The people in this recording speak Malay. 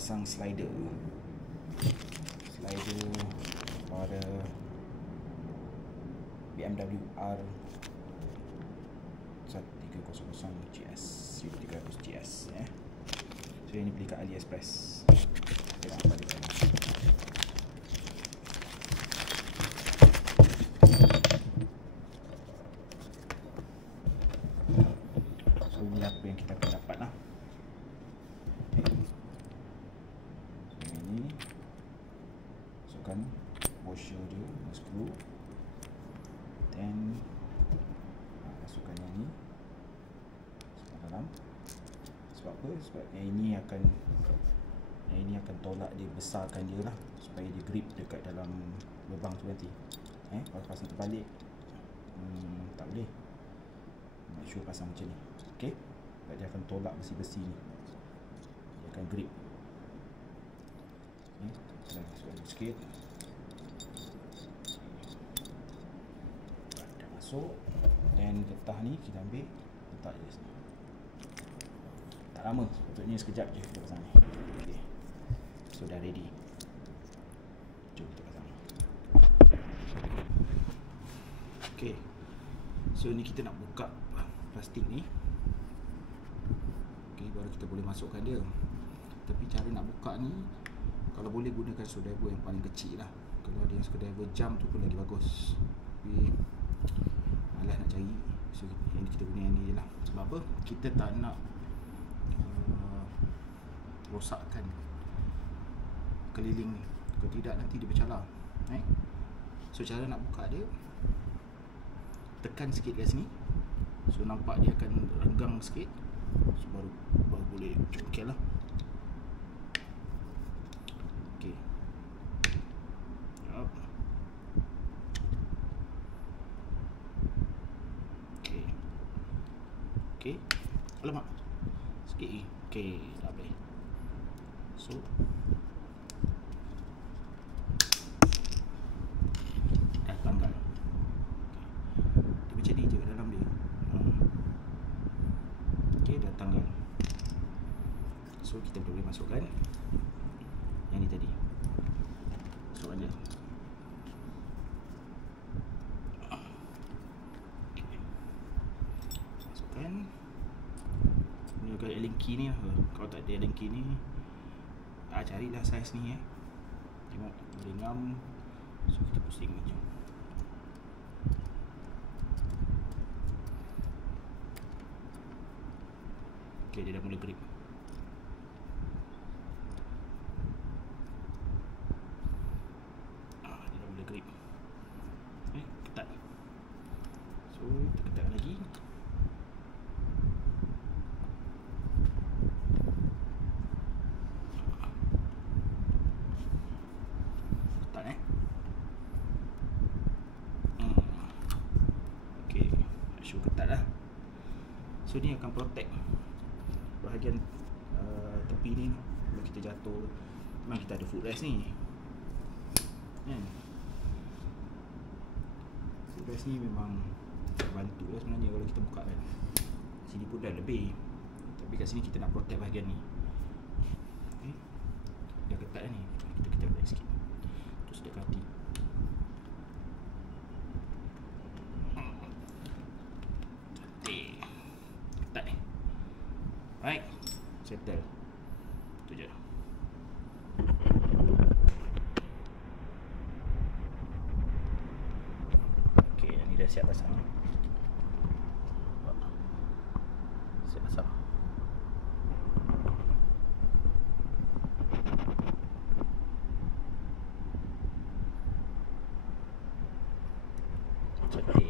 pasang slider pada BMW R 1300 GS 1300 GS ya. So ini beli kat AliExpress. Tengok apa dia dalam. So ini apa yang kita akan dapat lah. So ini masukkan washer dia, screw, then masukkan yang ni dalam. Sebab apa? Sebab yang ini akan tolak dia, besarkan dia lah supaya dia grip dekat dalam lubang tu nanti. Kalau pasang terbalik tak boleh. Make sure pasang macam ni. Okey. Sebab dia akan tolak besi-besi ni. Dia akan grip. Kita masukkan sikit. Dah masuk. Dan getah ni kita ambil, letak je sini. Tak lama, sepatutnya sekejap je kita pasang ni. Okay. So dah ready. Jom kita pasang. Okay. So ni kita nak buka plastik ni. Okay, baru kita boleh masukkan dia. Tapi cara nak buka ni, kalau boleh gunakan screwdriver yang paling kecil lah. Kalau ada yang screwdriver jam tu pun lagi bagus. Tapi malas nak cari. So yang kita guna yang ni je lah. Sebab apa? Kita tak nak rosakkan keliling ni. Kalau tidak nanti dia bercalar. So cara nak buka dia, tekan sikit kat sini. So nampak dia akan renggang sikit. So baru boleh congkel lah. Okay. Okay. Alamak, sikit lagi. Okay, dah boleh. So dah tanggal. Dia macam ni je kat dalam dia. Okay, dah tanggal. So kita boleh masukkan yang ni tadi. Masukkan dia. Masukkan. Ni agak Allen key ni lah. Kalau tak ada Allen key ni, carilah saiz ni Tengok boleh ngam. So kita pusing macam. Okay, dia dah mula grip. Dia dah mula grip. Ketat. So kita ketat lagi. So ni akan protect bahagian tepi ni. Kalau kita jatuh, memang kita ada footrest ni. Footrest ni memang bantu lah sebenarnya kalau kita buka kan. Sini pun dah lebih, tapi kat sini kita nak protect bahagian ni. Dah ketat dah ni. Kita balik sikit. Terus dekati. Right, settle. Tu je. Okay, ni dah siap pasang. Siap pasang. Okay.